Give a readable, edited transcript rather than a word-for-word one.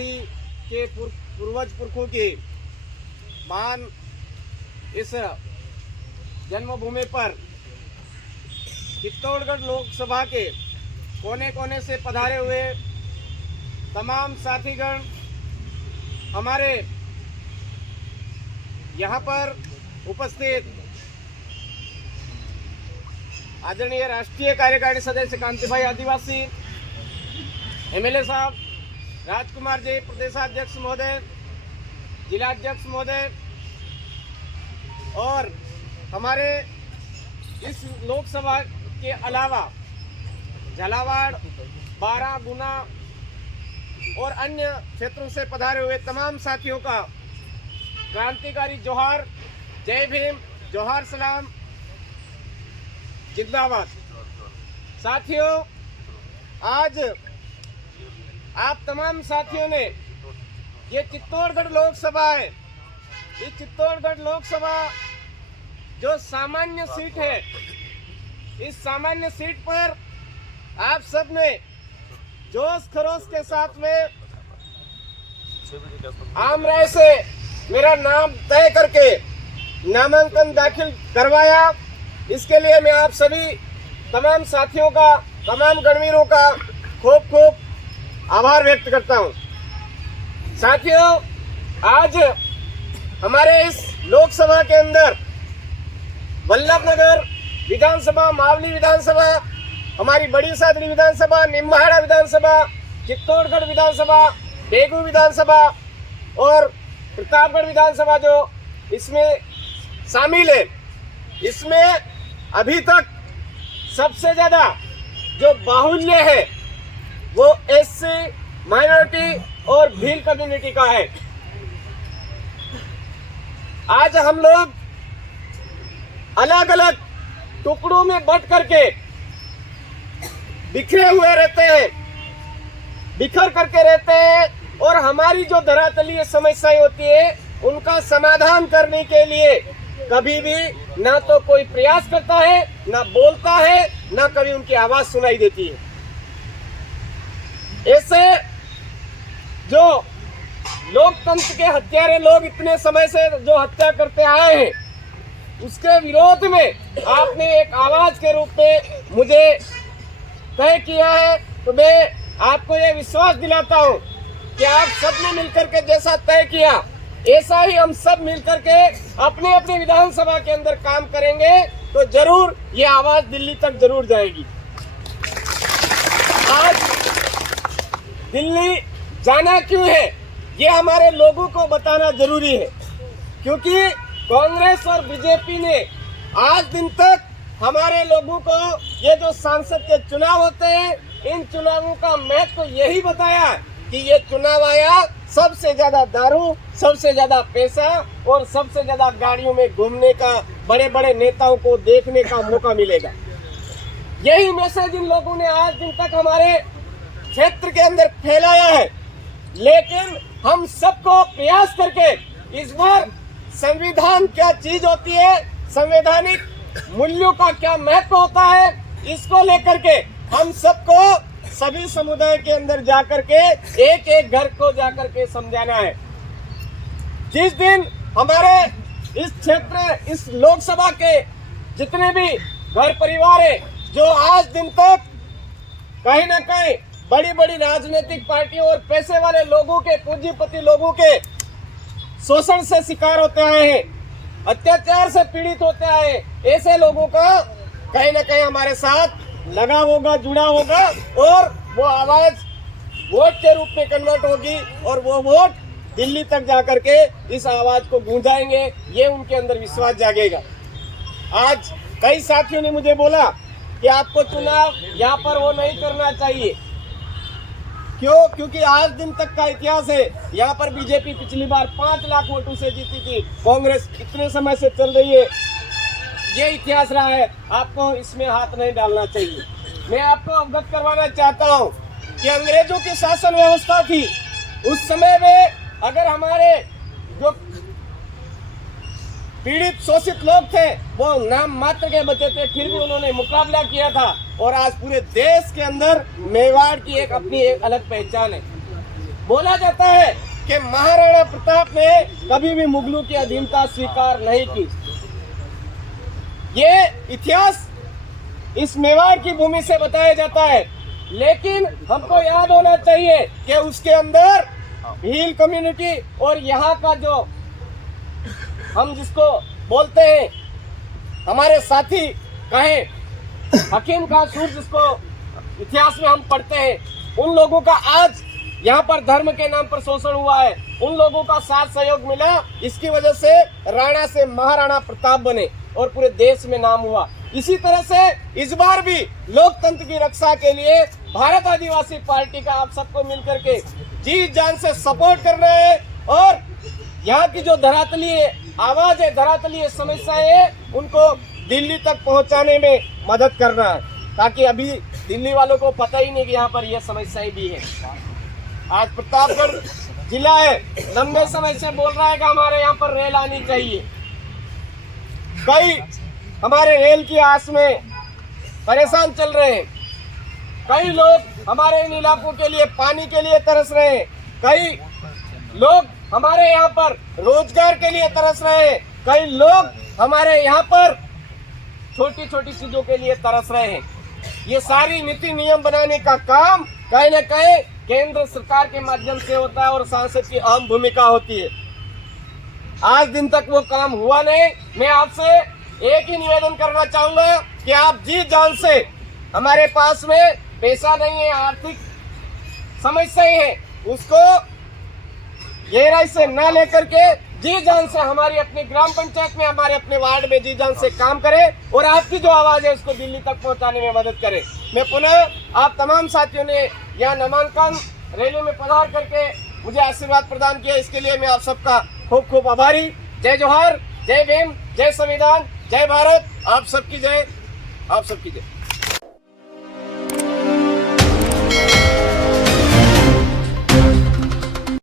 आदिवासी के पूर्वज पुरखों की महान इस जन्मभूमि पर चित्तौड़गढ़ लोकसभा के कोने कोने से पधारे हुए तमाम साथीगण, हमारे यहाँ पर उपस्थित आदरणीय राष्ट्रीय कार्यकारिणी सदस्य कांतिभाई आदिवासी, एमएलए साहब, राजकुमार जी, प्रदेशाध्यक्ष महोदय, जिलाध्यक्ष महोदय, और हमारे इस लोकसभा के अलावा झालावाड़, बारा, गुना और अन्य क्षेत्रों से पधारे हुए तमाम साथियों का क्रांतिकारी जोहार, जय भीम, जोहार सलाम, जिंदाबाद। साथियों, आज आप तमाम साथियों ने ये चित्तौड़गढ़ लोकसभा है, इस चित्तौड़गढ़ लोकसभा जो सामान्य सीट है, इस सामान्य सीट पर आप सब ने जोश खरोश के साथ में आम राय से मेरा नाम तय करके नामांकन दाखिल करवाया। इसके लिए मैं आप सभी तमाम साथियों का, तमाम गणवीरों का खूब खूब आभार व्यक्त करता हूं। साथियों, आज हमारे इस लोकसभा के अंदर वल्लभनगर विधानसभा, मावली विधानसभा, हमारी बड़ी सादरी विधानसभा, निम्बाड़ा विधानसभा, चित्तौड़गढ़ विधानसभा, बेगू विधानसभा और प्रतापगढ़ विधानसभा जो इसमें शामिल है, इसमें अभी तक सबसे ज्यादा जो बाहुल्य है वो एससी, माइनॉरिटी और भील कम्युनिटी का है। आज हम लोग अलग अलग टुकड़ों में बंट करके बिखरे हुए रहते हैं, बिखर करके रहते हैं, और हमारी जो धरातलीय समस्याएं होती है उनका समाधान करने के लिए कभी भी ना तो कोई प्रयास करता है, ना बोलता है, ना कभी उनकी आवाज सुनाई देती है। ऐसे जो लोकतंत्र के हत्यारे लोग इतने समय से जो हत्या करते आए हैं, उसके विरोध में आपने एक आवाज के रूप में मुझे तय किया है। तो मैं आपको ये विश्वास दिलाता हूं कि आप सबने मिलकर के जैसा तय किया, ऐसा ही हम सब मिलकर के अपने अपने विधानसभा के अंदर काम करेंगे तो जरूर ये आवाज दिल्ली तक जरूर जाएगी। आज दिल्ली जाना क्यों है, ये हमारे लोगों को बताना जरूरी है, क्योंकि कांग्रेस और बीजेपी ने आज दिन तक हमारे लोगों को ये जो सांसद के चुनाव होते हैं, इन चुनावों का महत्व यही बताया कि ये चुनाव आया, सबसे ज्यादा दारू, सबसे ज्यादा पैसा और सबसे ज्यादा गाड़ियों में घूमने का, बड़े बड़े नेताओं को देखने का मौका मिलेगा। यही मैसेज इन लोगों ने आज दिन तक हमारे क्षेत्र के अंदर फैलाया है। लेकिन हम सबको प्रयास करके इस बार संविधान क्या चीज होती है, संवैधानिक मूल्यों का क्या महत्व होता है, इसको लेकर के हम सबको सभी समुदाय के अंदर जाकर के एक एक घर को जाकर के समझाना है। जिस दिन हमारे इस क्षेत्र, इस लोकसभा के जितने भी घर परिवार है, जो आज दिन तक कहीं ना कहीं बड़ी बड़ी राजनीतिक पार्टियों और पैसे वाले लोगों के, पूंजीपति लोगों के शोषण से शिकार होते आए हैं, अत्याचार से पीड़ित होते आए, ऐसे लोगों का कहीं ना कहीं हमारे साथ लगा होगा, जुड़ा होगा, और वो आवाज वोट के रूप में कन्वर्ट होगी और वो वोट दिल्ली तक जाकर के इस आवाज को गूंजाएंगे, ये उनके अंदर विश्वास जागेगा। आज कई साथियों ने मुझे बोला कि आपको चुनाव यहाँ पर वो नहीं करना चाहिए। क्यों? क्योंकि आज दिन तक का इतिहास है, यहाँ पर बीजेपी पिछली बार 5 लाख वोटों से जीती थी, कांग्रेस इतने समय से चल रही है, ये इतिहास रहा है। आपको इसमें हाथ नहीं डालना चाहिए। मैं आपको अवगत करवाना चाहता हूँ कि अंग्रेजों की शासन व्यवस्था थी, उस समय में अगर हमारे जो पीड़ित शोषित लोग थे वो नाम मात्र के बचे थे, फिर भी उन्होंने मुकाबला किया था, और आज पूरे देश के अंदर मेवाड़ की एक अपनी एक अलग पहचान है। बोला जाता है कि महाराणा प्रताप ने कभी भी मुगलों की अधीनता स्वीकार नहीं की। ये इतिहास इस मेवाड़ की भूमि से बताया जाता है, लेकिन हमको याद होना चाहिए कि उसके अंदर भील कम्युनिटी और यहाँ का जो हम जिसको बोलते हैं हमारे साथी कहे हकीम का सूर, जिसको इतिहास में हम पढ़ते हैं, उन लोगों का आज यहाँ पर धर्म के नाम पर शोषण हुआ है। उन लोगों का साथ सहयोग मिला, इसकी वजह से राणा से महाराणा प्रताप बने और पूरे देश में नाम हुआ। इसी तरह से इस बार भी लोकतंत्र की रक्षा के लिए भारत आदिवासी पार्टी का आप सबको मिलकर के जी जान से सपोर्ट करना है और यहाँ की जो धरातलीय आवाज है, धरातलीय समस्याएं है, उनको दिल्ली तक पहुंचाने में मदद करना है, ताकि अभी दिल्ली वालों को पता ही नहीं कि यहाँ पर यह समस्याएं भी है। आज प्रतापगढ़ जिला है, लंबे समय से बोल रहा है कि हमारे यहाँ पर रेल आनी चाहिए। कई हमारे रेल की आस में परेशान चल रहे हैं, कई लोग हमारे इन इलाकों के लिए पानी के लिए तरस रहे हैं, कई लोग हमारे यहाँ पर रोजगार के लिए तरस रहे हैं, कई लोग हमारे यहाँ पर छोटी छोटी चीजों के लिए तरस रहे हैं। ये सारी नीति नियम बनाने का काम कहीं न कहीं केंद्र सरकार के माध्यम से होता है और सांसद की अहम भूमिका होती है। आज दिन तक वो काम हुआ नहीं। मैं आपसे एक ही निवेदन करना चाहूंगा कि आप जी जान से, हमारे पास में पैसा नहीं है, आर्थिक समस्याएं हैं, उसको गहराई से न लेकर के जी जान से हमारी अपनी ग्राम पंचायत में, हमारे अपने वार्ड में जी जान से काम करें और आपकी जो आवाज है उसको दिल्ली तक पहुंचाने में मदद करें। मैं पुनः आप तमाम साथियों ने यह नामांकन रैली में पधार करके मुझे आशीर्वाद प्रदान किया, इसके लिए मैं आप सबका खूब खूब आभारी। जय जोहार, जय भीम, जय संविधान, जय भारत। आप सबकी जय, आप सबकी जय।